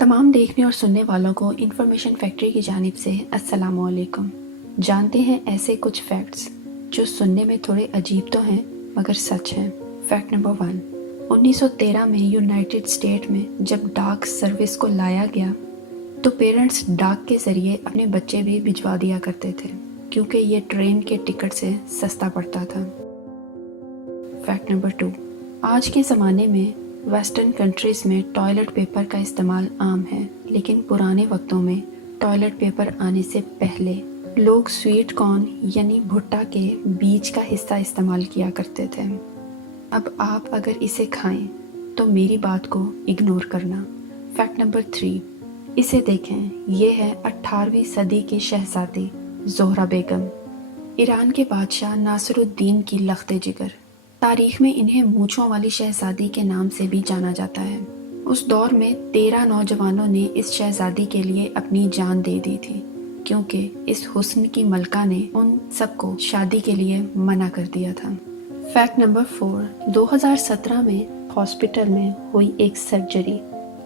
तमाम देखने और सुनने वालों को इन्फॉर्मेशन फैक्ट्री की जानिब से अस्सलामु अलैकुम। जानते हैं ऐसे कुछ फैक्ट्स जो सुनने में थोड़े अजीब तो हैं मगर सच हैं। फैक्ट नंबर 1, 1913 में यूनाइटेड स्टेट में जब डाक सर्विस को लाया गया तो पेरेंट्स डाक के ज़रिए अपने बच्चे भी भिजवा दिया करते थे क्योंकि ये ट्रेन के टिकट से सस्ता पड़ता था। फैक्ट नंबर 2, आज के ज़माने में वेस्टर्न कंट्रीज़ में टॉयलेट पेपर का इस्तेमाल आम है, लेकिन पुराने वक्तों में टॉयलेट पेपर आने से पहले लोग स्वीट कॉर्न यानी भुट्टा के बीज का हिस्सा इस्तेमाल किया करते थे। अब आप अगर इसे खाएं तो मेरी बात को इग्नोर करना। फैक्ट नंबर 3, इसे देखें, ये है 18वीं सदी की शहजादी ज़ोहरा बेगम, ईरान के बादशाह नासिरुद्दीन की लख्त जिगर। तारीख में इन्हें मूंछों वाली शहजादी के नाम से भी जाना जाता है। उस दौर में 13 नौजवानों ने इस शहजादी के लिए अपनी जान दे दी थी क्योंकि इस हुस्न की मलका ने उन सबको शादी के लिए मना कर दिया था। फैक्ट नंबर 4, 2017 में हॉस्पिटल में हुई एक सर्जरी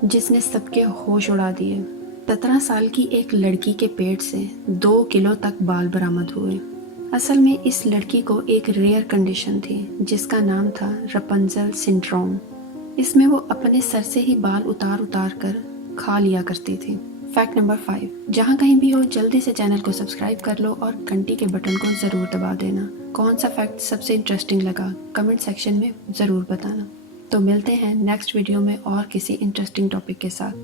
जिसने सबके होश उड़ा दिए। 17 साल की एक लड़की के पेट से 2 किलो तक बाल बरामद हुए। असल में इस लड़की को एक रेयर कंडीशन थी जिसका नाम था रपंजल सिंड्रोम। इसमें वो अपने सर से ही बाल उतार उतार कर खा लिया करती थी। फैक्ट नंबर 5, जहाँ कहीं भी हो जल्दी से चैनल को सब्सक्राइब कर लो और घंटी के बटन को ज़रूर दबा देना। कौन सा फैक्ट सबसे इंटरेस्टिंग लगा कमेंट सेक्शन में ज़रूर बताना। तो मिलते हैं नेक्स्ट वीडियो में और किसी इंटरेस्टिंग टॉपिक के साथ।